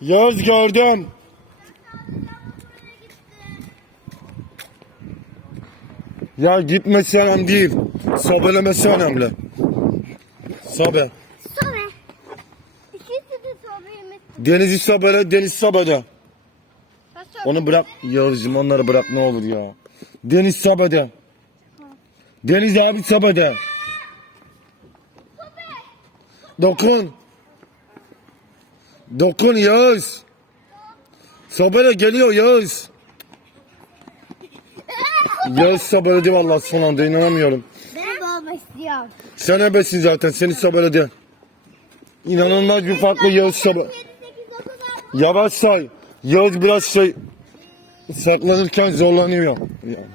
Yağız gördüm. Ya gitmesi önemli değil. Sobelemesi önemli. Sobe. Sobe. İkisi de. Deniz'i sobele, deniz sobe. Onu bırak. Yağız'cığım onları bırak ne olur ya. Deniz sobede. Deniz abi sobede. Dokun. Dokun Yağız. Sobele geliyor Yağız. Yağız sobeledi vallahi son anda inanamıyorum. Ben olmak istiyorum. Sen ebesin zaten seni sobeledi. İnanılmaz bir farklı Yağız sobe. 7, 8, 9, 6. Yavaş say. Yağız biraz şey saklanırken zorlanıyor. Yani.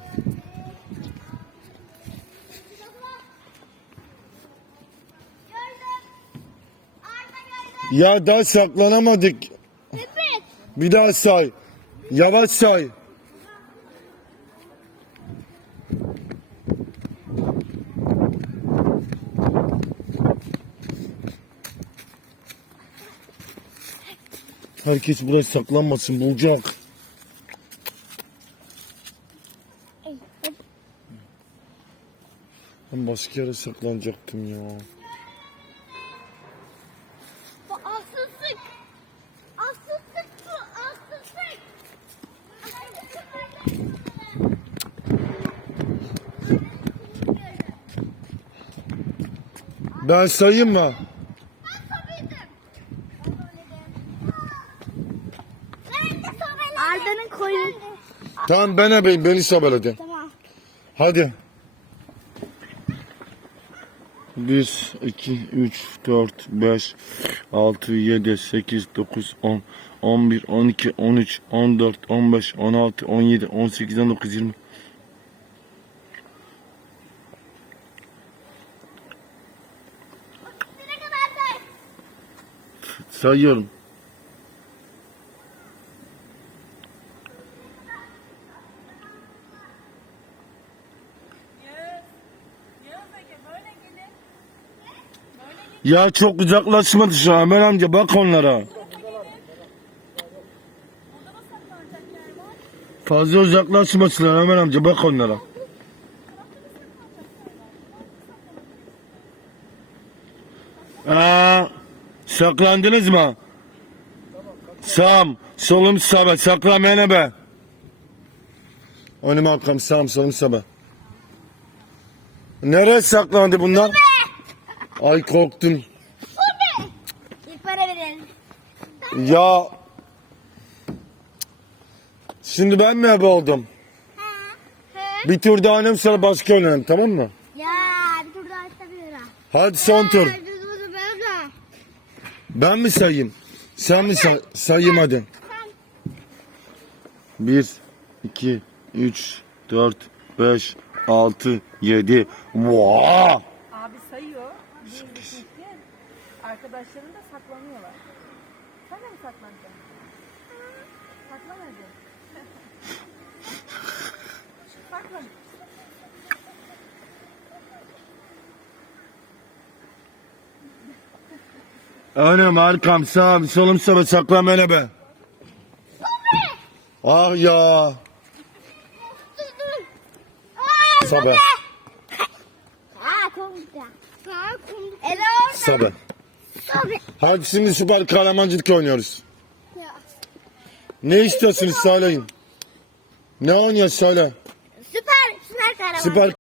Ya daha saklanamadık. Evet. Bir daha say. Yavaş say. Herkes buraya saklanmasın bulacak. Ben başka yere saklanacaktım ya. Ben sayayım mı? Arda'nın koyunu. Tamam ben ebeyim beni sabeledi. Tamam. Hadi. 1, 2, 3, 4, 5, 6, 7, 8, 9, 10, 11, 12, 13, 14, 15, 16, 17, 18, 19, 20. Ne kadar say? Sayıyorum. Ya çok uzaklaşma dışarı Ömer amca bak onlara. Fazla uzaklaşmasınlar Ömer amca bak onlara. Aa, saklandınız mı? Sağım, solum sabe, saklanmayana be. Önüm arkam sağım, solum sabe. Nereye saklandı bunlar? Ay korktum. Bir para verelim. Ya. Şimdi ben mi ebe oldum? He. Bir tur daha oynayalım sonra başka oynayalım tamam mı? Ya bir tur daha istemiyorum. Hadi son tur. Ben mi sayayım? Sen mi say sayayım hadi. Sen. 1, 2, 3, 4, 5, 6, 7. Vaa! Abi sayıyor. Bir, iki, Arkadaşların da saklanıyorlar. Sen de mi saklanacaksın? Saklan hadi. Saklan. Önüm, arkam, sağım, solum, sabe, saklanmayana be. Ah ya. Sabe. Sobe. Hadi şimdi süper kahramancılık oynuyoruz. Ne istiyorsunuz söyleyin. Ne oynuyoruz söyle. Süper, süper kahraman. Süper